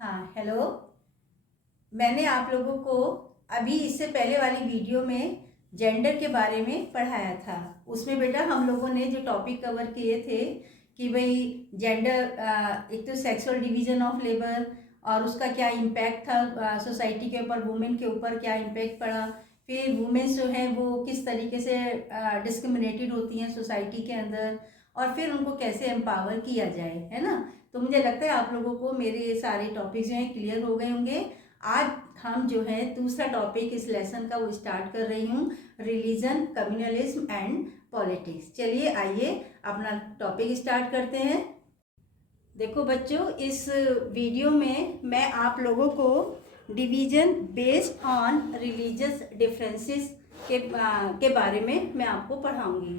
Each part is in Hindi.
हाँ, हेलो। मैंने आप लोगों को अभी इससे पहले वाली वीडियो में जेंडर के बारे में पढ़ाया था। उसमें बेटा हम लोगों ने जो टॉपिक कवर किए थे कि भाई जेंडर, एक तो सेक्सुअल डिवीज़न ऑफ लेबर और उसका क्या इम्पैक्ट था सोसाइटी के ऊपर, वुमेन के ऊपर क्या इम्पैक्ट पड़ा, फिर वुमेन्स जो हैं वो किस तरीके से डिस्क्रिमिनेटेड होती हैं सोसाइटी के अंदर, और फिर उनको कैसे एम्पावर किया जाए, है ना। तो मुझे लगता है आप लोगों को मेरे सारे टॉपिक्स जो हैं क्लियर हो गए होंगे। आज हम जो है दूसरा टॉपिक इस लेसन का वो स्टार्ट कर रही हूँ, रिलीजन, कम्युनलिज्म एंड पॉलिटिक्स। चलिए आइए अपना टॉपिक स्टार्ट करते हैं। देखो बच्चों, इस वीडियो में मैं आप लोगों को division based on religious differences के बारे में मैं आपको पढ़ाऊंगी।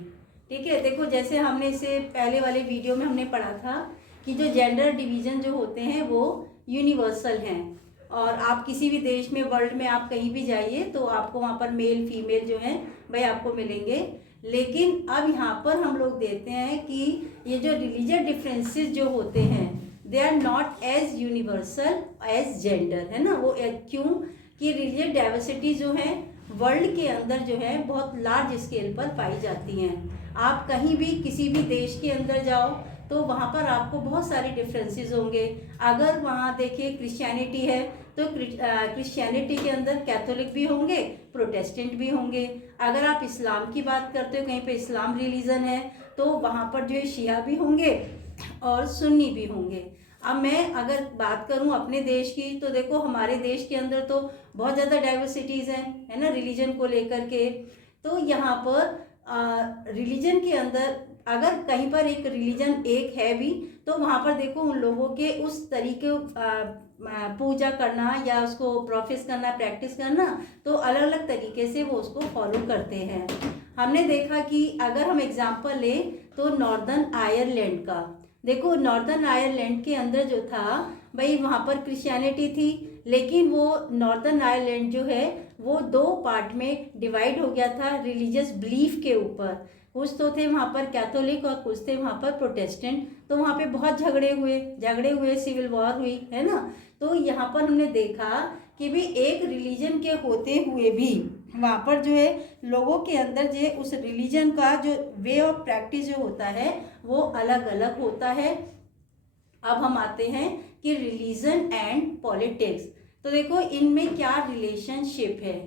ठीक है, देखो जैसे हमने इससे पहले वाले वीडियो में हमने पढ़ा था कि जो जेंडर डिवीज़न जो होते हैं वो यूनिवर्सल हैं, और आप किसी भी देश में, वर्ल्ड में आप कहीं भी जाइए तो आपको वहाँ पर मेल फीमेल जो हैं भाई आपको मिलेंगे। लेकिन अब यहाँ पर हम लोग देते हैं कि ये जो रिलीजियस डिफरेंसेस जो होते हैं they are not as universal as gender, है ना। वो क्यों कि रिलीजियस डाइवर्सिटी जो है वर्ल्ड के अंदर जो है बहुत लार्ज स्केल पर पाई जाती हैं। आप कहीं भी किसी भी देश के अंदर जाओ तो वहाँ पर आपको बहुत सारे डिफरेंसेस होंगे। अगर वहाँ देखिए क्रिश्चियनिटी है तो क्रिश्चियनिटी के अंदर कैथोलिक भी होंगे, प्रोटेस्टेंट भी होंगे। अगर आप इस्लाम की बात करते हो, कहीं पे इस्लाम रिलीजन है तो वहाँ पर जो है शिया भी होंगे और सुन्नी भी होंगे। अब मैं अगर बात करूं अपने देश की तो देखो हमारे देश के अंदर तो बहुत ज़्यादा डाइवर्सिटीज़ हैं, है ना, रिलीजन को लेकर के। तो यहाँ पर रिलीजन के अंदर अगर कहीं पर एक रिलीजन एक है भी तो वहाँ पर देखो उन लोगों के उस तरीके पूजा करना या उसको प्रोफेस करना, प्रैक्टिस करना, तो अलग अलग तरीके से वो उसको फॉलो करते हैं। हमने देखा कि अगर हम एग्जांपल लें तो नॉर्दर्न आयरलैंड का, देखो नॉर्दर्न आयरलैंड के अंदर जो था भाई वहाँ पर क्रिश्चियनिटी थी, लेकिन वो नॉर्दर्न आयरलैंड जो है वो दो पार्ट में डिवाइड हो गया था रिलीजियस बिलीफ के ऊपर। कुछ तो थे वहाँ पर कैथोलिक और कुछ थे वहाँ पर प्रोटेस्टेंट। तो वहाँ पे बहुत झगड़े हुए, सिविल वॉर हुई, है ना। तो यहाँ पर हमने देखा कि भी एक रिलीजन के होते हुए भी वहाँ पर जो है लोगों के अंदर जो है उस रिलीजन का जो वे ऑफ प्रैक्टिस जो होता है वो अलग अलग होता है। अब हम आते हैं कि रिलीजन एंड पॉलिटिक्स। तो देखो इनमें क्या रिलेशनशिप है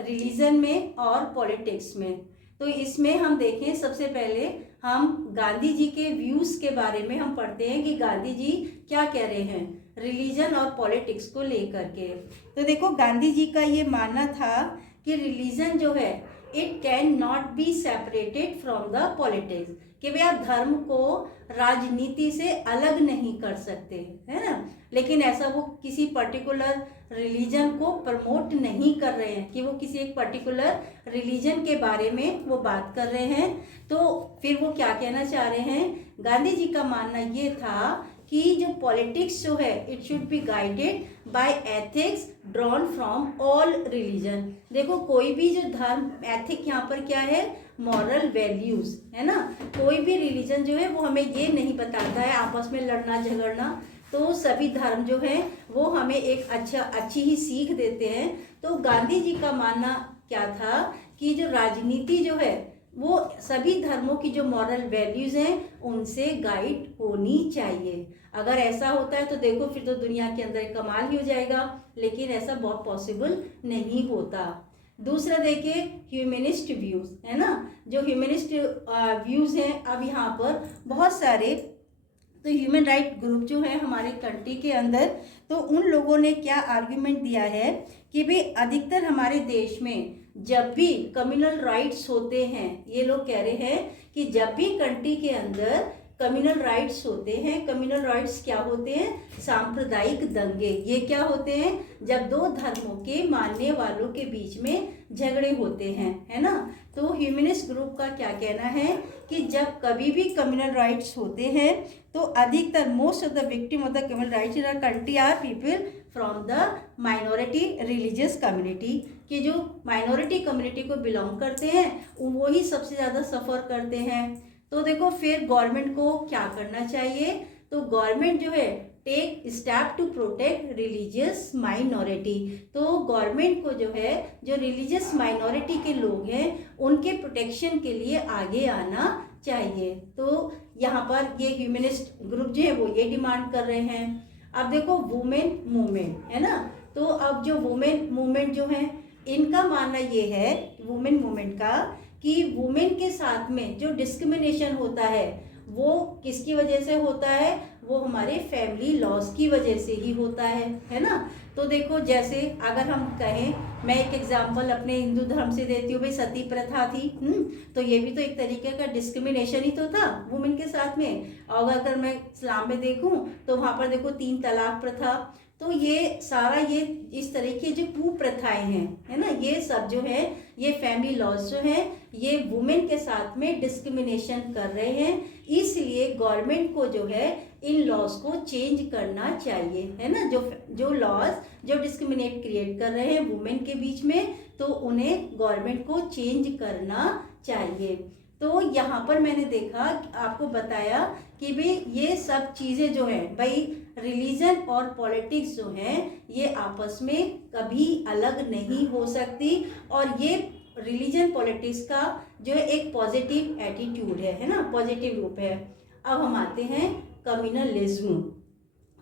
रिलीजन में और पॉलिटिक्स में। तो इसमें हम देखें, सबसे पहले हम गांधी जी के व्यूज के बारे में हम पढ़ते हैं कि गांधी जी क्या कह रहे हैं रिलीजन और पॉलिटिक्स को लेकर के। तो देखो गांधी जी का ये मानना था कि रिलीजन जो है it can not be separated from the politics, कि भाई आप धर्म को राजनीति से अलग नहीं कर सकते, है ना। लेकिन ऐसा वो किसी पर्टिकुलर रिलीजन को प्रमोट नहीं कर रहे हैं कि वो किसी एक पर्टिकुलर रिलीजन के बारे में वो बात कर रहे हैं। तो फिर वो क्या कहना चाह रहे हैं, गांधी जी का मानना ये था कि जो पॉलिटिक्स जो है it should be guided by ethics drawn from all religion. देखो कोई भी जो धर्म, एथिक यहाँ पर क्या है, मॉरल वैल्यूज, है ना। कोई भी रिलीजन जो है वो हमें ये नहीं बताता है आपस में लड़ना झगड़ना। तो सभी धर्म जो है वो हमें एक अच्छी ही सीख देते हैं। तो गांधी जी का मानना क्या था कि जो राजनीति जो है वो सभी धर्मों की जो मॉरल वैल्यूज हैं उनसे गाइड होनी चाहिए। अगर ऐसा होता है तो देखो फिर तो दुनिया के अंदर कमाल ही हो जाएगा, लेकिन ऐसा बहुत पॉसिबल नहीं होता। दूसरा देखिए ह्यूमनिस्ट व्यूज, है ना। जो ह्यूमनिस्ट व्यूज हैं अब यहाँ पर बहुत सारे, तो ह्यूमन राइट ग्रुप जो है हमारे कंट्री के अंदर, तो उन लोगों ने क्या आर्ग्यूमेंट दिया है कि भाई अधिकतर हमारे देश में जब भी कम्युनल राइट्स होते हैं, ये लोग कह रहे हैं कि जब भी कंट्री के अंदर कम्युनल राइट्स होते हैं, कम्युनल राइट्स क्या होते हैं, सांप्रदायिक दंगे। ये क्या होते हैं, जब दो धर्मों के मानने वालों के बीच में झगड़े होते हैं, है ना। तो ह्यूमनिस्ट ग्रुप का क्या कहना है कि जब कभी भी कम्युनल राइट्स होते हैं तो अधिकतर most of the victim of the communal riots in our country are people from the minority religious community, कि जो माइनॉरिटी कम्युनिटी को बिलोंग करते हैं वो ही सबसे ज़्यादा सफ़र करते हैं। तो देखो फिर गवर्नमेंट को क्या करना चाहिए, तो गवर्नमेंट जो है take step to protect religious minority. तो गवर्नमेंट को जो है, जो रिलीजियस माइनॉरिटी के लोग हैं उनके प्रोटेक्शन के लिए आगे आना चाहिए। तो यहाँ पर ये ह्यूमनिस्ट ग्रुप जो है वो ये डिमांड कर रहे हैं। अब देखो वुमेन मूवमेंट है ना, तो अब जो वुमेन मूवमेंट जो है इनका मानना ये है, वुमेन मूवमेंट का, कि वुमेन के साथ में जो डिस्क्रिमिनेशन होता है वो किसकी वजह से होता है, वो हमारे फैमिली लॉज की वजह से ही होता है ना। तो देखो जैसे अगर हम कहें, मैं एक एग्जांपल अपने हिंदू धर्म से देती हूँ, भाई सती प्रथा थी, तो ये भी तो एक तरीके का डिस्क्रिमिनेशन ही तो था वुमेन के साथ में। और अगर मैं इस्लाम में देखूं तो वहाँ पर देखो 3 तलाक प्रथा, तो ये सारा ये इस तरह की जो कुप्रथाएं हैं है ना, ये सब जो है ये फैमिली लॉज जो है ये वुमेन के साथ में डिस्क्रिमिनेशन कर रहे हैं। इसलिए गवर्नमेंट को जो है इन लॉज को चेंज करना चाहिए है ना। जो लॉज जो डिस्क्रिमिनेट क्रिएट कर रहे हैं वुमेन के बीच में, तो उन्हें गवर्नमेंट को चेंज करना चाहिए। तो यहाँ पर मैंने देखा, आपको बताया कि भाई ये सब चीज़ें जो हैं, भाई रिलीजन और पॉलिटिक्स जो हैं ये आपस में कभी अलग नहीं हो सकती, और ये रिलीजन पॉलिटिक्स का जो है एक पॉजिटिव एटीट्यूड है ना, पॉजिटिव रूप है। अब हम आते हैं कम्युनलिज्म।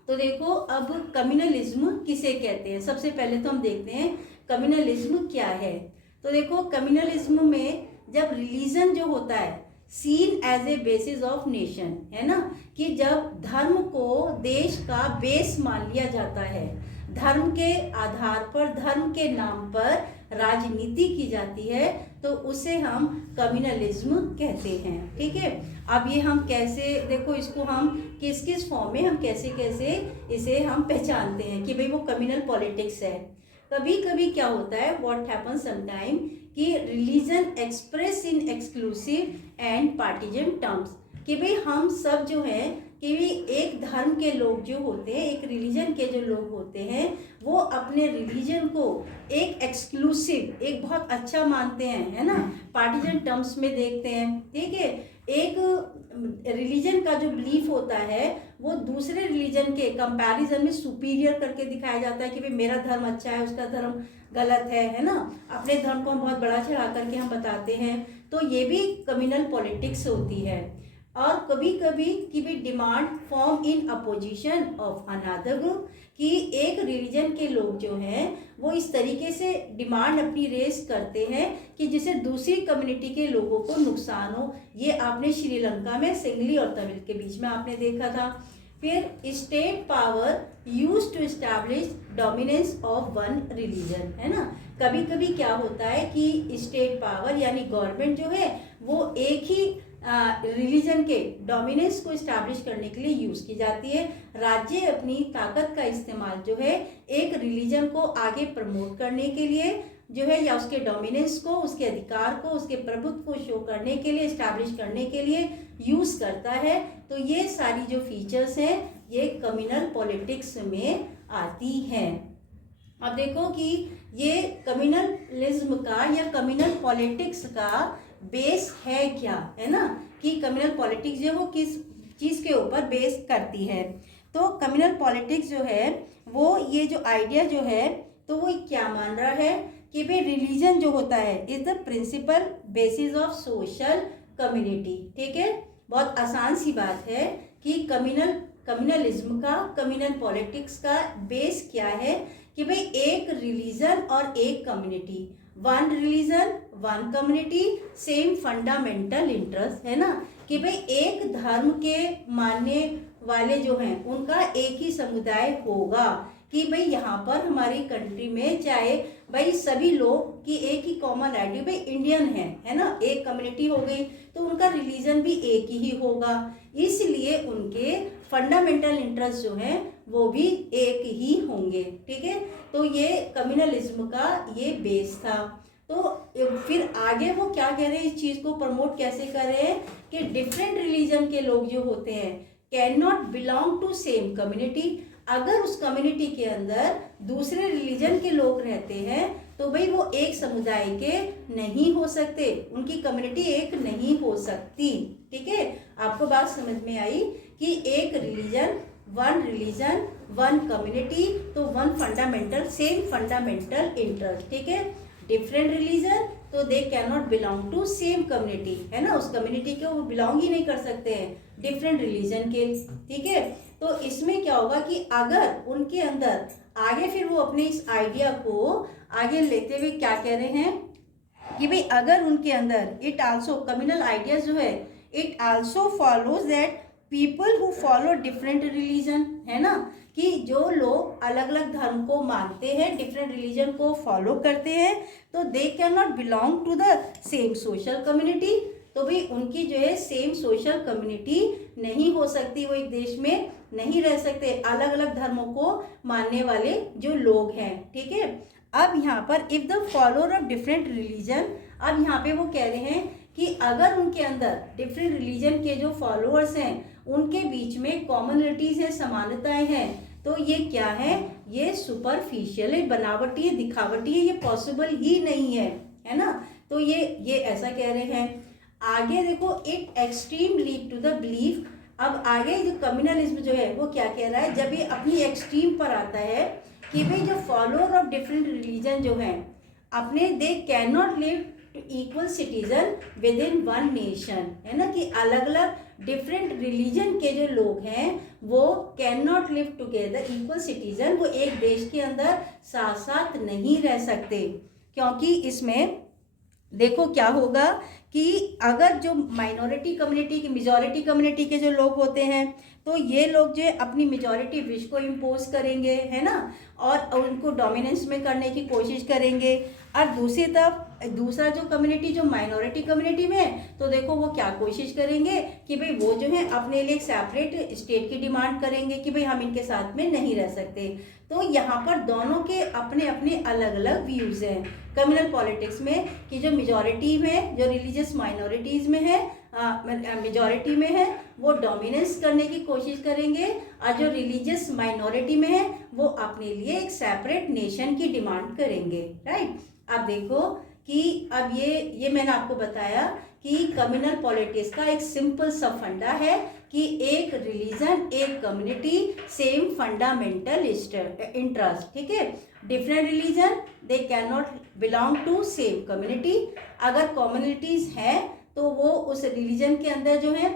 तो देखो अब कम्युनलिज्म किसे कहते हैं, सबसे पहले तो हम देखते हैं कम्युनलिज्म क्या है। तो देखो कम्युनलिज्म में जब रिलीजन जो होता है seen as a basis of nation है ना, कि जब धर्म को देश का बेस मान लिया जाता है, धर्म के आधार पर, धर्म के नाम पर राजनीति की जाती है, तो उसे हम कम्युनलिज्म कहते हैं। ठीक है, अब ये हम कैसे, देखो इसको हम किस किस फॉर्म में, हम कैसे कैसे इसे हम पहचानते हैं कि भाई वो कम्युनल पॉलिटिक्स है। कभी कभी क्या होता है, व्हाट हैपन समटाइम, कि religion express in exclusive and partisan terms, कि भाई हम सब जो हैं, कि भाई एक धर्म के लोग जो होते हैं, एक रिलीजन के जो लोग होते हैं, वो अपने रिलीजन को एक एक्सक्लूसिव, एक बहुत अच्छा मानते हैं है ना, पार्टीजन टर्म्स में देखते हैं। ठीक है, एक रिलीजन का जो बिलीफ होता है वो दूसरे रिलीजन के कंपैरिजन में सुपीरियर करके दिखाया जाता है कि भाई मेरा धर्म अच्छा है, उसका धर्म गलत है ना। अपने धर्म को हम बहुत बड़ा चढ़ा करके हम बताते हैं, तो ये भी कम्युनल पॉलिटिक्स होती है। और कभी कभी कि भी demand form in opposition of another group, कि एक रिलीजन के लोग जो हैं वो इस तरीके से डिमांड अपनी रेस करते हैं कि जिससे दूसरी कम्युनिटी के लोगों को नुकसान हो। ये आपने श्रीलंका में सिंगली और तमिल के बीच में आपने देखा था। फिर state power use to establish dominance of one religion है ना। कभी कभी क्या होता है कि स्टेट पावर यानी गवर्नमेंट जो है वो एक ही रिलीजन के डोमिनेंस को इस्टेब्लिश करने के लिए यूज की जाती है। राज्य अपनी ताकत का इस्तेमाल जो है एक रिलीजन को आगे प्रमोट करने के लिए जो है, या उसके डोमिनेंस को, उसके अधिकार को, उसके प्रभुत्व को शो करने के लिए, इस्टेब्लिश करने के लिए यूज करता है। तो ये सारी जो फीचर्स हैं ये कम्युनल पॉलिटिक्स में आती हैं। अब देखो कि ये कम्युनलिज्म का या कम्युनल पॉलिटिक्स का बेस है क्या, है ना, कि कम्युनल पॉलिटिक्स जो वो किस चीज़ के ऊपर बेस करती है। तो कम्युनल पॉलिटिक्स जो है वो ये जो आइडिया जो है तो वो क्या मान रहा है कि भाई रिलीजन जो होता है is the principal basis of social community. ठीक है, बहुत आसान सी बात है कि कम्युनलिज्म का, कम्युनल पॉलिटिक्स का बेस क्या है कि भाई एक रिलीजन और एक community, one religion one community same fundamental interest है ना, कि भाई एक धर्म के मानने वाले जो हैं उनका एक ही समुदाय होगा, कि भाई यहाँ पर हमारी कंट्री में चाहे भाई सभी लोग की एक ही कॉमन आइडेंटिटी, भाई इंडियन है ना, एक कम्युनिटी हो गई तो उनका रिलीजन भी एक ही होगा, इसलिए उनके फंडामेंटल इंटरेस्ट जो हैं वो भी एक ही होंगे। ठीक है, तो ये कम्युनलिज्म का ये बेस था। तो फिर आगे वो क्या कह रहे हैं, इस चीज़ को प्रमोट कैसे कर रहे हैं कि डिफरेंट रिलीजन के लोग जो होते हैं can not belong to same community. अगर उस कम्युनिटी के अंदर दूसरे रिलीजन के लोग रहते हैं तो भाई वो एक समुदाय के नहीं हो सकते, उनकी कम्युनिटी एक नहीं हो सकती। ठीक है, आपको बात समझ में आई कि एक religion one religion, one community, तो one fundamental, same fundamental interest, ठीक है। डिफरेंट रिलीजन तो they can not belong to same community, है ना, उस कम्युनिटी के वो बिलोंग ही नहीं कर सकते हैं डिफरेंट रिलीजन के, ठीक है। तो इसमें क्या होगा कि अगर उनके अंदर आगे फिर वो अपने इस आइडिया को आगे लेते हुए क्या कह रहे हैं कि भाई अगर उनके अंदर इट आल्सो कम्युनल आइडिया जो है, it also follows that people who follow different religion, है ना, कि जो लोग अलग अलग धर्म को मानते हैं, डिफरेंट रिलीजन को फॉलो करते हैं, तो they can not belong to the same social community, तो भाई उनकी जो है सेम सोशल कम्युनिटी नहीं हो सकती, वो एक देश में नहीं रह सकते, अलग अलग धर्मों को मानने वाले जो लोग हैं, ठीक है। अब यहाँ पर if the follower of different religion, अब यहाँ पे वो कह रहे हैं कि अगर उनके अंदर डिफरेंट रिलीजन के जो फॉलोअर्स हैं उनके बीच में कॉमनलिटीज है, समानताएं हैं, तो ये क्या है, ये सुपरफिशियल है, बनावटी है, दिखावटी है, ये पॉसिबल ही नहीं है ना। तो ये ऐसा कह रहे हैं। आगे देखो, it extreme lead to the belief, अब आगे जो कम्युनलिज्म जो है वो क्या कह रहा है, जब ये अपनी एक्सट्रीम पर आता है कि भाई जो फॉलोअर ऑफ डिफरेंट रिलीजन जो हैं अपने, दे can not live equal citizen with in one nation, है ना, कि अलग अलग डिफरेंट रिलीजन के जो लोग हैं वो can not live together equal citizen, वो एक देश के अंदर साथ साथ नहीं रह सकते, क्योंकि इसमें देखो क्या होगा कि अगर जो माइनॉरिटी कम्युनिटी की मेजॉरिटी कम्युनिटी के जो लोग होते हैं तो ये लोग जो है अपनी मेजॉरिटी विश को इम्पोज करेंगे, है ना, और उनको डोमिनेंस में करने की कोशिश करेंगे। और दूसरी तरफ दूसरा जो कम्युनिटी जो माइनॉरिटी कम्युनिटी में है तो देखो वो क्या कोशिश करेंगे कि भाई वो जो है अपने लिए एक सेपरेट स्टेट की डिमांड करेंगे कि भाई हम इनके साथ में नहीं रह सकते। तो यहाँ पर दोनों के अपने अपने अलग अलग व्यूज़ हैं कम्युनल पॉलिटिक्स में, कि जो मेजॉरिटी में जो रिलीजियस माइनॉरिटीज़ में है, मेजॉरिटी में है, वो डोमिनेंस करने की कोशिश करेंगे, और जो रिलीजियस माइनॉरिटी में है वो अपने लिए एक सेपरेट नेशन की डिमांड करेंगे, राइट। अब देखो कि अब ये मैंने आपको बताया कि कम्युनल पॉलिटिक्स का एक सिंपल सा फंडा है कि एक रिलीजन, एक कम्युनिटी, सेम फंडामेंटल इंटरेस्ट, ठीक है। Different religion they can not belong to same community, अगर कम्युनिटीज हैं तो वो उस रिलीजन के अंदर जो है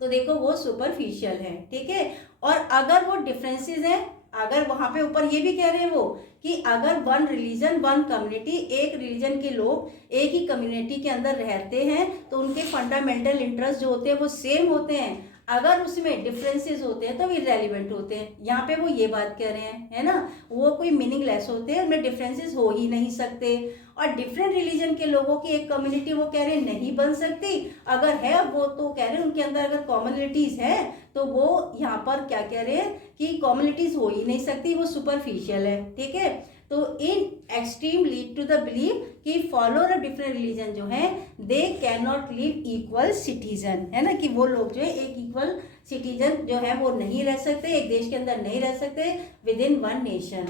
तो देखो वो सुपरफिशियल है, ठीक है। और अगर वो डिफरेंसेस हैं, अगर वहाँ पे ऊपर ये भी कह रहे हैं वो कि अगर वन रिलीजन वन कम्युनिटी, एक रिलीजन के लोग एक ही कम्युनिटी के अंदर रहते हैं तो उनके फंडामेंटल इंटरेस्ट जो होते हैं वो सेम होते हैं, अगर उसमें डिफरेंसेस होते हैं तो इररेलेवेंट होते हैं। यहाँ पे वो ये बात कह रहे हैं, है ना, वो कोई मीनिंगलेस होते हैं, उनमें डिफरेंसेस हो ही नहीं सकते। और डिफरेंट रिलीजन के लोगों की एक कम्युनिटी वो कह रहे हैं नहीं बन सकती, अगर है वो तो कह रहे हैं उनके अंदर अगर कॉमनलिटीज है तो वो यहाँ पर क्या कह रहे हैं कि कॉमनलिटीज हो ही नहीं सकती, वो सुपरफिशियल है, ठीक है। तो in extreme lead to the believe कि फॉलोअर ऑफ डिफरेंट रिलीजन जो है they can not live equal citizen, है ना, कि वो लोग जो है एक इक्वल सिटीजन जो है वो नहीं रह सकते, एक देश के अंदर नहीं रह सकते विद इन वन नेशन।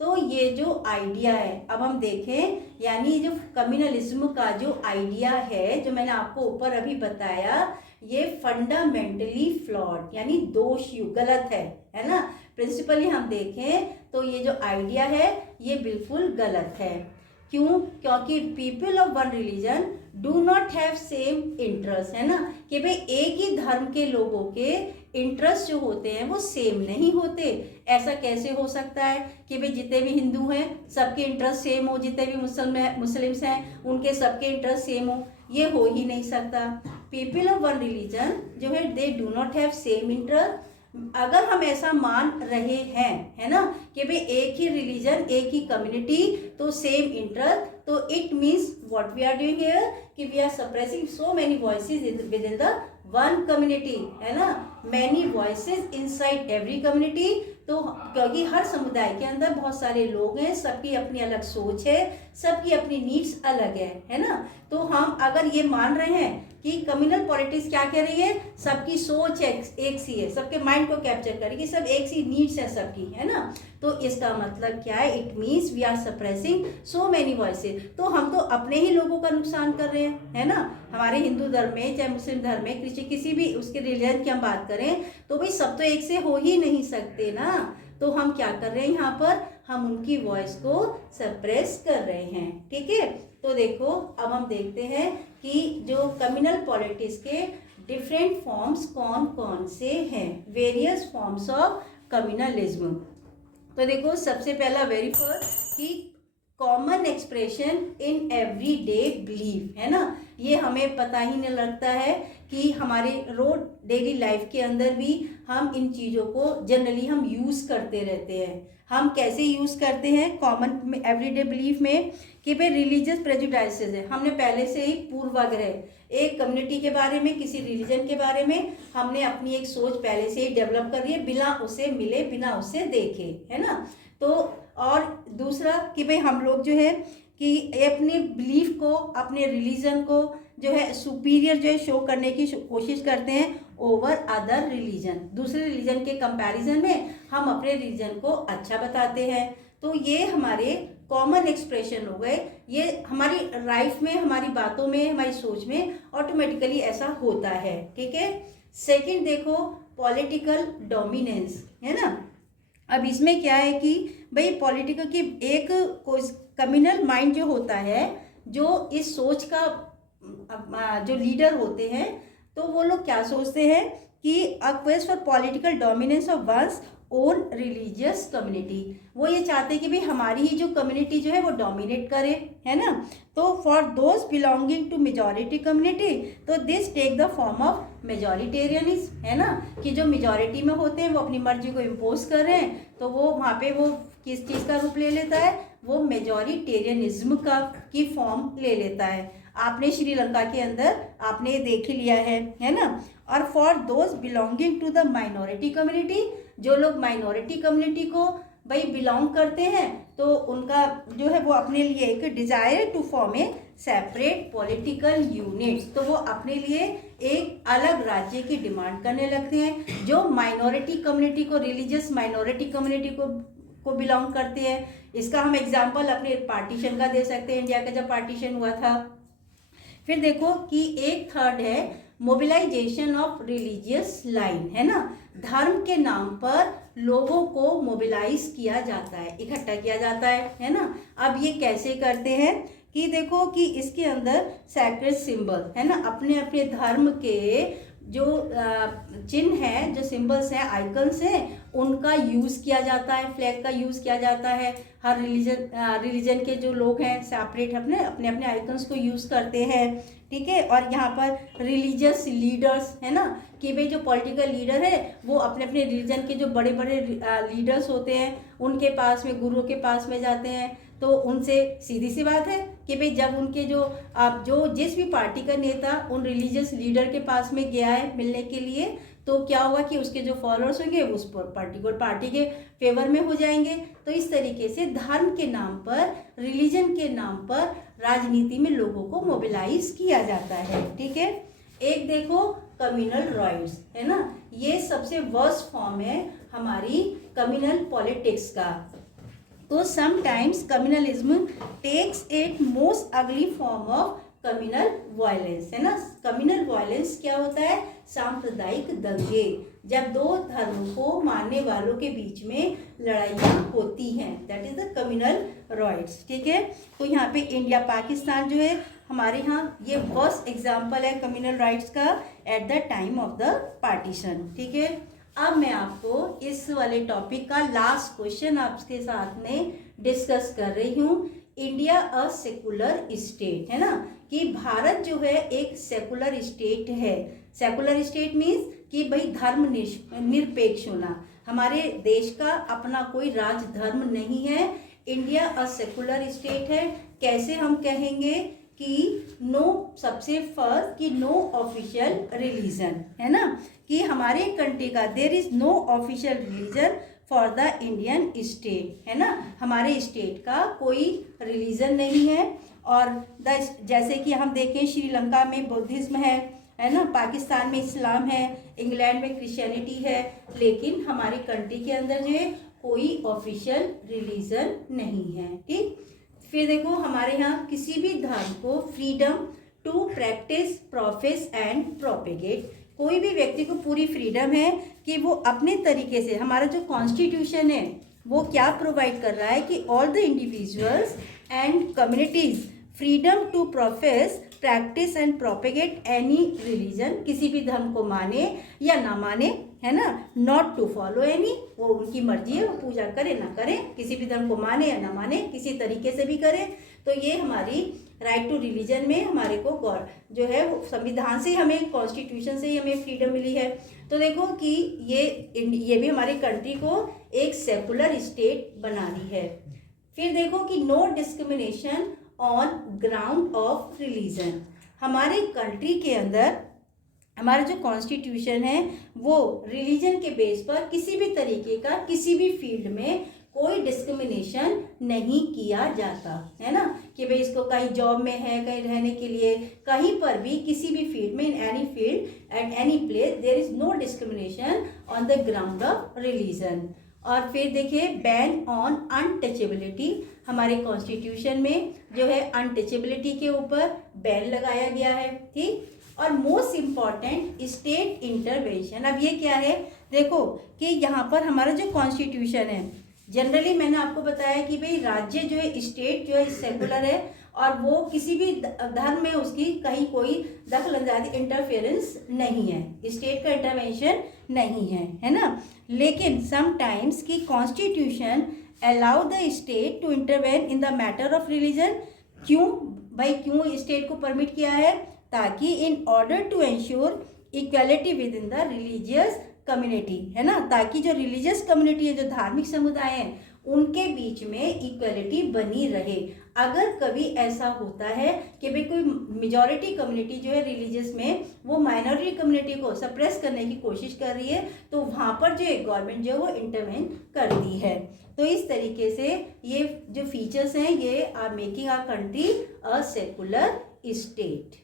तो ये जो आइडिया है अब हम देखें, यानी जो कम्युनलिज्म का जो आइडिया है जो मैंने आपको ऊपर अभी बताया, ये फंडामेंटली फ्लॉड यानी दोषयुक्त, गलत है ना। प्रिंसिपली हम देखें तो ये जो आइडिया है ये बिल्कुल गलत है। क्यों? क्योंकि people of one religion do not have same interest, है ना, कि भाई एक ही धर्म के लोगों के इंटरेस्ट जो होते हैं वो सेम नहीं होते। ऐसा कैसे हो सकता है कि भाई जितने भी हिंदू हैं सबके इंटरेस्ट सेम हो, जितने भी मुस्लिम्स हैं उनके सबके इंटरेस्ट सेम हो, ये हो ही नहीं सकता। पीपल ऑफ वन रिलीजन जो है they do not have same interest. अगर हम ऐसा मान रहे हैं, है ना, कि भाई एक ही रिलीजन एक ही कम्युनिटी तो सेम इंटरेस्ट, तो it means what we are doing here कि we are suppressing so many voices within the one community, है ना, many voices inside every community. तो क्योंकि हर समुदाय के अंदर बहुत सारे लोग हैं, सबकी अपनी अलग सोच है, सबकी अपनी नीड्स अलग है ना। तो हम अगर ये मान रहे हैं कि कम्युनल पॉलिटिक्स क्या कह रही है, सबकी सोच एक सी है, सबके माइंड को कैप्चर करेगी, सब एक सी नीड्स है सबकी, है ना। तो इसका मतलब क्या है, it means we are suppressing so many voices. तो हम तो अपने ही लोगों का नुकसान कर रहे हैं, है ना। हमारे हिंदू धर्म में, चाहे मुस्लिम धर्म में, किसी भी उसके रिलीजन की हम बात करें तो भाई सब तो एक से हो ही नहीं सकते ना। तो हम क्या कर रहे हैं यहाँ पर, हम उनकी वॉइस को सप्रेस कर रहे हैं, ठीक है। तो देखो अब हम देखते हैं कि जो कम्युनल पॉलिटिक्स के डिफरेंट फॉर्म्स कौन कौन से हैं, वेरियस फॉर्म्स ऑफ कम्युनलिज्म। तो देखो सबसे पहला वेरी फर्स्ट कि common expression in everyday belief, है ना। ये हमें पता ही नहीं लगता है कि हमारे रोज डेली लाइफ के अंदर भी हम इन चीज़ों को जनरली हम यूज़ करते रहते हैं। हम कैसे यूज़ करते हैं कॉमन एवरीडे बिलीफ में कि भाई रिलीजियस प्रेजुडाइसेस है, हमने पहले से ही पूर्वाग्रह एक कम्युनिटी के बारे में, किसी रिलीजन के बारे में हमने अपनी एक सोच पहले से ही डेवलप कर ली है, बिना उसे मिले, बिना उसे देखे, है ना। तो और दूसरा कि भाई हम लोग जो है कि अपने बिलीफ को, अपने रिलीजन को जो है सुपीरियर जो है शो करने की कोशिश करते हैं ओवर अदर रिलीजन। दूसरे रिलीजन के कंपैरिजन में हम अपने रिलीजन को अच्छा बताते हैं। तो ये हमारे कॉमन एक्सप्रेशन हो गए, ये हमारी लाइफ में, हमारी बातों में, हमारी सोच में ऑटोमेटिकली ऐसा होता है, ठीक है। सेकंड देखो पॉलिटिकल डोमिनेंस, है ना। अब इसमें क्या है कि भाई पॉलिटिकल की एक कम्युनल माइंड जो होता है, जो इस सोच का जो लीडर होते हैं, तो वो लोग क्या सोचते हैं कि a quest for political dominance of one's own religious community. वो ये चाहते हैं कि भाई हमारी ही जो कम्युनिटी जो है वो डोमिनेट करे, है ना। तो for those belonging to majority community, तो this take the form of majoritarianism, है ना, कि जो मेजॉरिटी में होते हैं वो अपनी मर्जी को इम्पोज कर रहे हैं, तो वो वहाँ पे वो किस चीज़ का रूप ले लेता है, वो मेजॉरिटेरियनिज्म का की फॉर्म ले लेता है। आपने श्रीलंका के अंदर आपने देख लिया है ना। और for those belonging to the minority community, जो लोग माइनॉरिटी कम्युनिटी को भाई बिलोंग करते हैं, तो उनका जो है वो अपने लिए एक desire to form a separate political units, तो वो अपने लिए एक अलग राज्य की डिमांड करने लगते हैं। जो माइनॉरिटी कम्युनिटी को, रिलीजियस माइनॉरिटी कम्युनिटी को बिलोंग करते हैं, इसका हम एग्जाम्पल अपने पार्टीशन का दे सकते हैं, इंडिया का जब पार्टीशन हुआ था। फिर देखो कि एक थर्ड है मोबिलाइजेशन ऑफ रिलीजियस लाइन, है ना। धर्म के नाम पर लोगों को मोबिलाइज किया जाता है, इकट्ठा किया जाता है ना। अब ये कैसे करते हैं कि देखो कि इसके अंदर सैक्रेड सिंबल, है ना, अपने अपने धर्म के जो चिन्ह है, जो सिंबल्स हैं, आइकन्स हैं, उनका यूज़ किया जाता है, फ्लैग का यूज़ किया जाता है। हर रिलीजन के जो लोग हैं सेपरेट अपने अपने आइकन्स को यूज़ करते हैं, ठीक है। और यहाँ पर रिलीजियस लीडर्स, है ना, कि भाई जो पॉलिटिकल लीडर है वो अपने अपने रिलीजन के जो बड़े बड़े लीडर्स होते हैं उनके पास में, गुरुओं के पास में जाते हैं, तो उनसे सीधी सी बात है कि भाई जब उनके जो जिस भी पार्टी का नेता उन रिलीजियस लीडर के पास में गया है मिलने के लिए, तो क्या होगा कि उसके जो फॉलोअर्स होंगे उस पर्टिकुलर पार्टी के फेवर में हो जाएंगे। तो इस तरीके से धर्म के नाम पर, रिलीजन के नाम पर राजनीति में लोगों को मोबिलाइज किया जाता है, ठीक है। एक देखो कम्युनल राइट्स, है ना, ये सबसे वर्स्ट फॉर्म है हमारी कम्युनल पॉलिटिक्स का। तो sometimes communalism takes it most ugly form of communal violence, है ना। कम्युनल वायलेंस क्या होता है, सांप्रदायिक दंगे, जब दो धर्मों को मानने वालों के बीच में लड़ाइयाँ होती हैं, that is the communal rights, ठीक है। तो यहाँ पे इंडिया पाकिस्तान जो है हमारे यहाँ, ये फर्स्ट एग्जाम्पल है कम्युनल राइट्स का at the time of the partition, ठीक है। अब मैं आपको इस वाले टॉपिक का लास्ट क्वेश्चन आपके साथ में डिस्कस कर रही हूँ। इंडिया अ सेकुलर स्टेट, है ना, कि भारत जो है एक सेकुलर स्टेट है। सेकुलर स्टेट मीन्स कि भाई धर्म निरपेक्ष होना। हमारे देश का अपना कोई राज धर्म नहीं है। इंडिया अ सेकुलर स्टेट है। कैसे हम कहेंगे कि नो, सबसे फर्स्ट कि नो ऑफिशियल रिलीजन, है ना, कि हमारे कंट्री का there is no official religion for the Indian state, है ना। हमारे स्टेट का कोई रिलीजन नहीं है। और जैसे कि हम देखें श्रीलंका में बुद्धिज्म है, है ना। पाकिस्तान में इस्लाम है, इंग्लैंड में क्रिश्चियनिटी है, लेकिन हमारी कंट्री के अंदर जो है कोई ऑफिशियल रिलीजन नहीं है। ठीक, फिर देखो हमारे यहाँ किसी भी धर्म को freedom to practise, profess and propagate, कोई भी व्यक्ति को पूरी फ्रीडम है कि वो अपने तरीके से, हमारा जो कॉन्स्टिट्यूशन है वो क्या प्रोवाइड कर रहा है कि all the individuals and communities freedom to profess, practise and propagate any religion, किसी भी धर्म को माने या ना माने, है ना। नॉट टू फॉलो एनी, वो उनकी मर्जी है, वो पूजा करे ना करे, किसी भी धर्म को माने या ना माने, किसी तरीके से भी करे। तो ये हमारी राइट टू रिलीजन में हमारे को गॉड जो है वो संविधान से हमें, कॉन्स्टिट्यूशन से ही हमें फ्रीडम मिली है। तो देखो कि ये भी हमारी कंट्री को एक सेकुलर स्टेट बना रही है। फिर देखो कि no discrimination on ground of religion, हमारे कंट्री के अंदर हमारा जो कॉन्स्टिट्यूशन है वो रिलीजन के बेस पर किसी भी तरीके का किसी भी फील्ड में कोई डिस्क्रिमिनेशन नहीं किया जाता, है ना। कि भाई इसको कहीं जॉब में है, कहीं रहने के लिए, कहीं पर भी किसी भी फील्ड में, in any field at any place there is no discrimination on the ground of religion. और फिर देखिए बैन ऑन अनटचेबिलिटी, हमारे कॉन्स्टिट्यूशन में जो है अनटचेबिलिटी के ऊपर बैन लगाया गया है। ठीक, और मोस्ट इम्पॉर्टेंट स्टेट इंटरवेंशन, अब ये क्या है, देखो कि यहाँ पर हमारा जो कॉन्स्टिट्यूशन है, जनरली मैंने आपको बताया कि भाई राज्य जो है, स्टेट जो है सेकुलर है और वो किसी भी धर्म में उसकी कहीं कोई दखल अंदाजी, इंटरफेरेंस नहीं है, स्टेट का इंटरवेंशन नहीं है ना। लेकिन समटाइम्स की constitution allow the state to intervene in the matter of religion, क्यों भाई, क्यों स्टेट को परमिट किया है, ताकि in order to ensure equality within the religious community, है ना, ताकि जो रिलीजियस कम्युनिटी है, जो धार्मिक समुदाय हैं, उनके बीच में इक्वालिटी बनी रहे। अगर कभी ऐसा होता है कि भाई कोई मेजॉरिटी कम्युनिटी जो है रिलीजियस में, वो माइनॉरिटी कम्युनिटी को सप्रेस करने की कोशिश कर रही है, तो वहाँ पर जो है गवर्नमेंट जो है वो इंटरवेन करती है। तो इस तरीके से ये जो फीचर्स हैं ये are making our country a secular state.